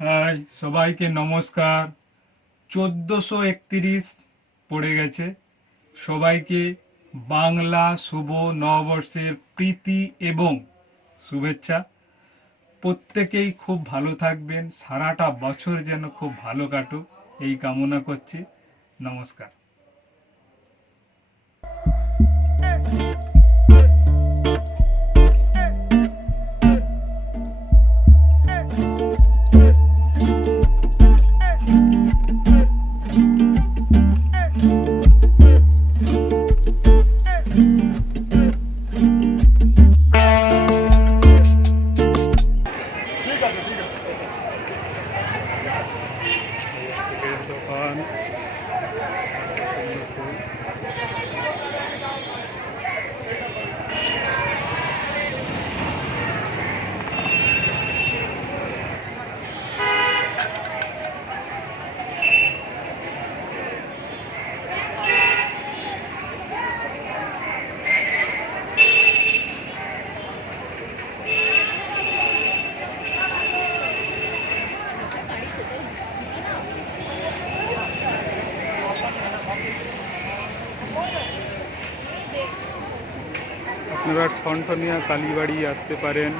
High, সবাইকে নমস্কার। 1431 পড়ে গেছে। সবাইকে বাংলা শুভ নববর্ষের প্রীতি এবং শুভেচ্ছা। প্রত্যেকেই খুব ভালো থাকবেন, সারাটা বছর যেন খুব ভালো কাটুক এই কামনা করছি। নমস্কার। দোকান আপনারা ঠনঠনিয়া কালীবাড়ি আসতে পারেন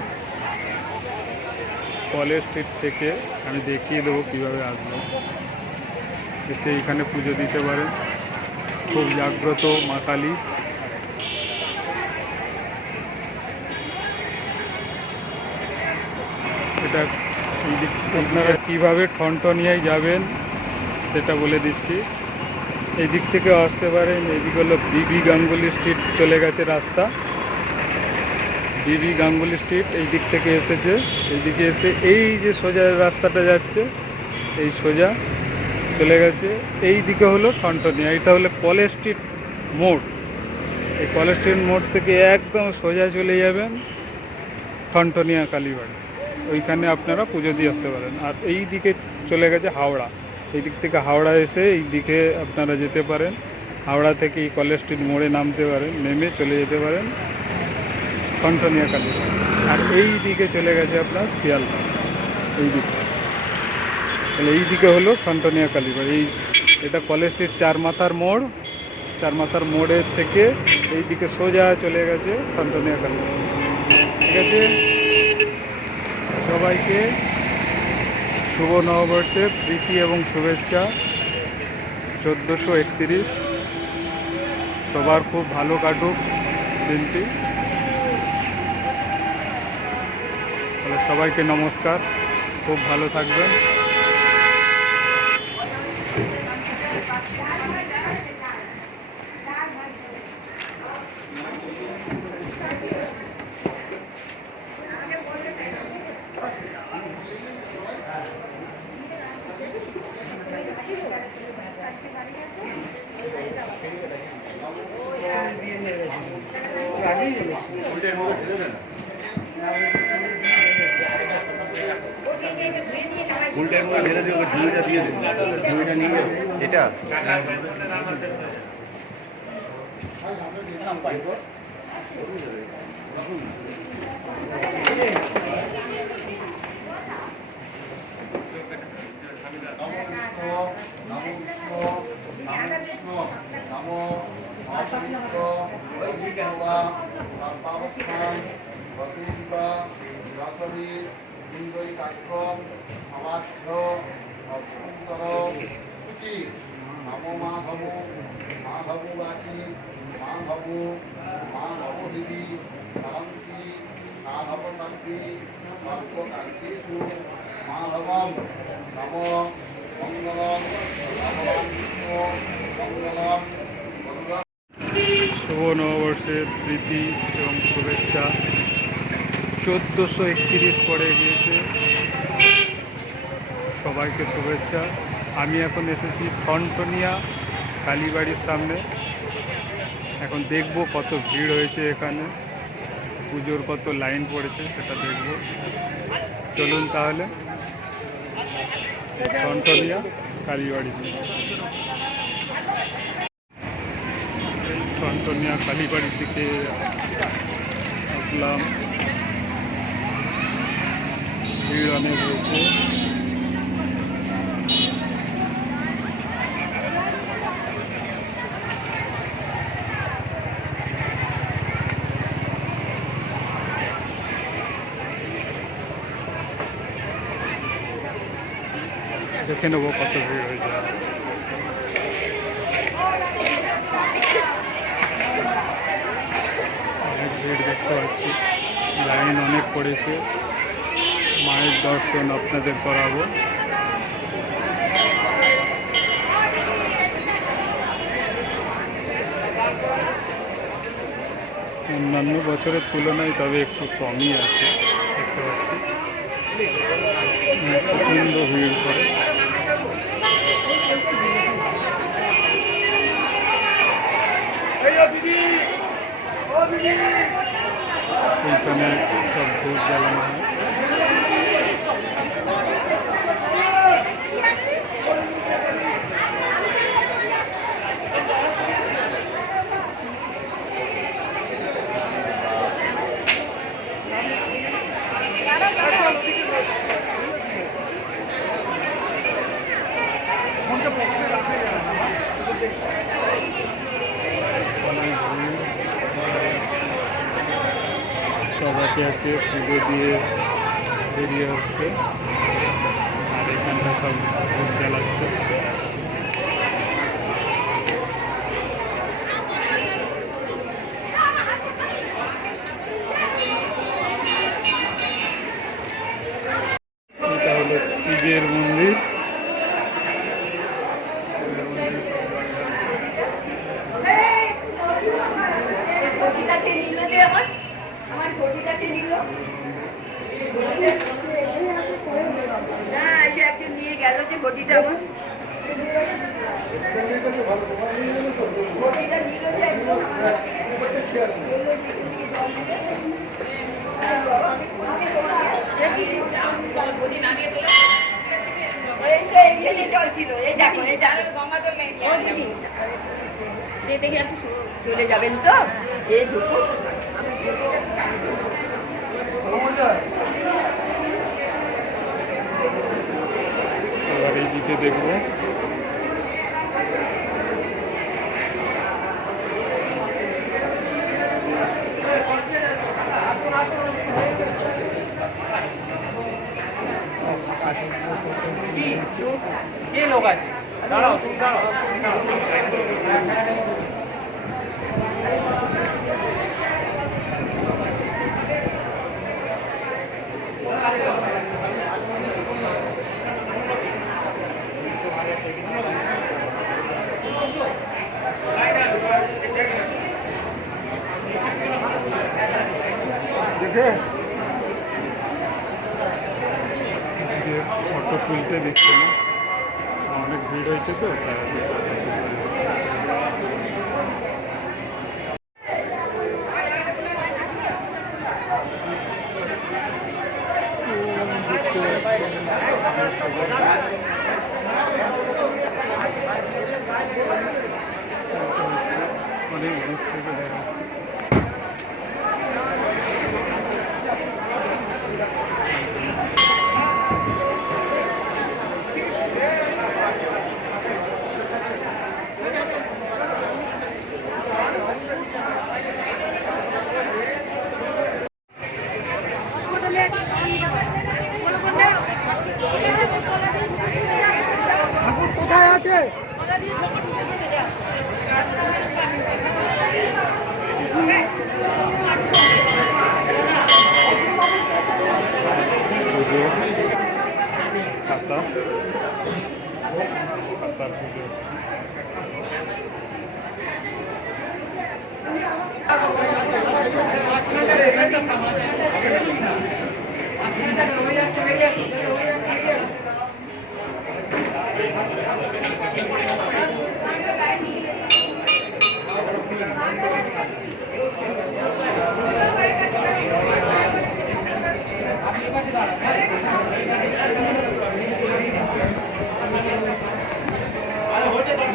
কলেজ স্ট্রিট থেকে। আমি দেখিয়ে দেবো কীভাবে আসবো। এসে এখানে পুজো দিতে পারেন। খুব জাগ্রত মা কালী। এটা আপনারা কীভাবে ঠনঠনিয়ায় যাবেন সেটা বলে দিচ্ছি। এই দিক থেকে আসতে পারেন। এদিক হলো বিবি গাঙ্গুলি স্ট্রিট চলে গেছে রাস্তা। বিবি গাঙ্গুলি স্ট্রিট এই দিক থেকে এসেছে। এইদিকে এসে এই যে সোজা রাস্তাটা যাচ্ছে, এই সোজা চলে গেছে। এই দিকে হলো ঠনঠনিয়া। এটা হলো কলেজ স্ট্রিট মোড়। এই কলেজ স্ট্রিট মোড় থেকে একদম সোজা চলে যাবেন ঠনঠনিয়া কালীবাড়ি। ওইখানে আপনারা পুজো দিয়ে আসতে পারেন। আর এই দিকে চলে গেছে হাওড়া। এই দিক থেকে হাওড়া এসে এই দিকে আপনারা যেতে পারেন। হাওড়া থেকে এই কলেজ স্ট্রিট মোড়ে নামতে পারেন, নেমে চলে যেতে পারেন ঠনঠনিয়া কালীবাড়ি। আর এই দিকে চলে গেছে আপনার শিয়ালদা। এই দিকে তাহলে এই দিকে হলো ঠনঠনিয়া কালীবাড়ি। এটা কলেজ স্ট্রিট চার মাথার মোড়। চার মাথার মোড়ের থেকে এই দিকে সোজা চলে গেছে ঠনঠনিয়া কালীবাড়ি। ঠিক আছে, সবাইকে শুভ নববর্ষের প্রীতি এবং শুভেচ্ছা। 1431 সবার খুব ভালো কাটুক দিনটি। তাহলে সবাইকে নমস্কার, খুব ভালো থাকবেন। ফুলটা এমন ঢেলে দিয়ে ঝুড়িটা দিয়ে দিন, ঝুড়িটা নিয়ে যাবে এটা সমাধ্য অভ্যন্তর সূচি নমো মাধবু মাধবুবাসী মাধবু মাধববিধি শান্তি মাধব শান্তি সর্বকার্যেষু মাধবম নম মঙ্গলম ভগবান বিষ্ণু মঙ্গলম মঙ্গল। শুভ নববর্ষের প্রীতি এবং শুভেচ্ছা। 1431 পড়ে গিয়েছে। সবাইকে শুভেচ্ছা। আমি এখন এসেছি ঠনঠনিয়া কালীবাড়ির সামনে। এখন দেখব কত ভিড় হয়েছে এখানে, পুজোর কত লাইন পড়েছে সেটা দেখব। চলুন তাহলে ঠনঠনিয়া কালীবাড়িতে। ঠনঠনিয়া কালীবাড়ির দিকে আসলাম। ভিড় অনেক হয়েছে। দেখে নেবো কত ভিড় হয়েছে। অনেক ভিড় দেখতে পাচ্ছি, লাইন অনেক পড়েছে। মায়ের দর্শন আপনাদের করাবো। অন্যান্য বছরের তুলনায় তবে একটু কমই আছে দেখতে পাচ্ছি, প্রচণ্ড ভিড় করে। এইখানে সব ভোট জ্বালানো হয়। সবাইকে একে পুজো দিয়ে বেরিয়ে আসছে, আর এখানটা সব ভোট জ্বালাচ্ছে। এটা হলো শিবের মন্দির। নিয়ে গেল যে ঘটিটা আমার ঘটিটা নিল যে একদম চলে যাবেন তো এই দুটো এবার এইদিকে দেখবো। কে লোক আছে? দাঁড়াও, তুমি দাঁড়াও। আজকে ফটো তুলতে দিচ্ছে না, অনেক ভিড় হয়েছে তো তাই। অনেক দূর থেকে দেখা যাচ্ছে। ঠাকুর কোথায় আছে? পুজো খাতা খাতা পুজো আরে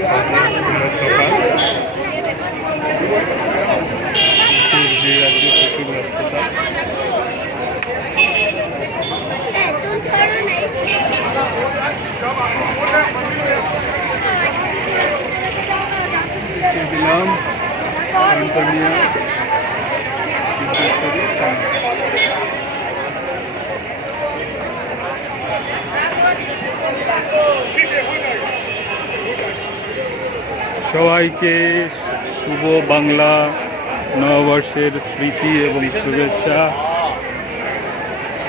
ফুলের দোকান, প্রচুর ভিড় আছে, প্রচুর ব্যস্ততা। দিলাম অ্যান্টোনিয়া সিদ্ধেশ্বরী থানা। সবাইকে শুভ বাংলা নববর্ষের প্রীতি এবং শুভেচ্ছা।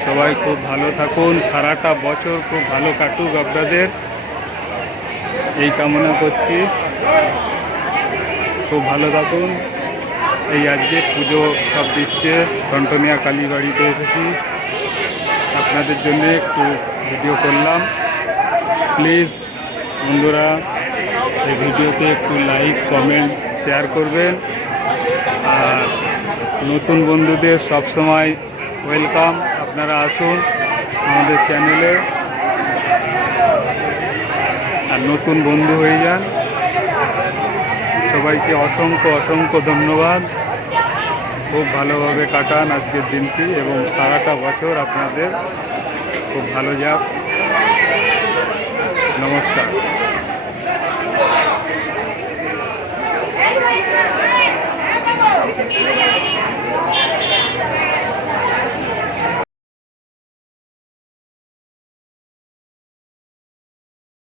সবাই খুব ভালো থাকুন, সারাটা বছর খুব ভালো কাটুক আপনাদের, এই কামনা করছি। খুব ভালো থাকুন। এই আজকে পুজো সব দিচ্ছে, টনটনিয়া কালীবাড়িতে এসেছি, আপনাদের জন্য একটু ভিডিও করলাম। প্লিজ বন্ধুরা এই ভিডিওতে একটু লাইক, কমেন্ট, শেয়ার করবেন। আর নতুন বন্ধুদের সবসময় ওয়েলকাম, আপনারা আসুন আমাদের চ্যানেলে আর নতুন বন্ধু হয়ে যান। সবাইকে অসংখ্য অসংখ্য ধন্যবাদ। খুব ভালোভাবে কাটান আজকের দিনটি এবং সারাটা বছর আপনাদের খুব ভালো যাক। নমস্কার।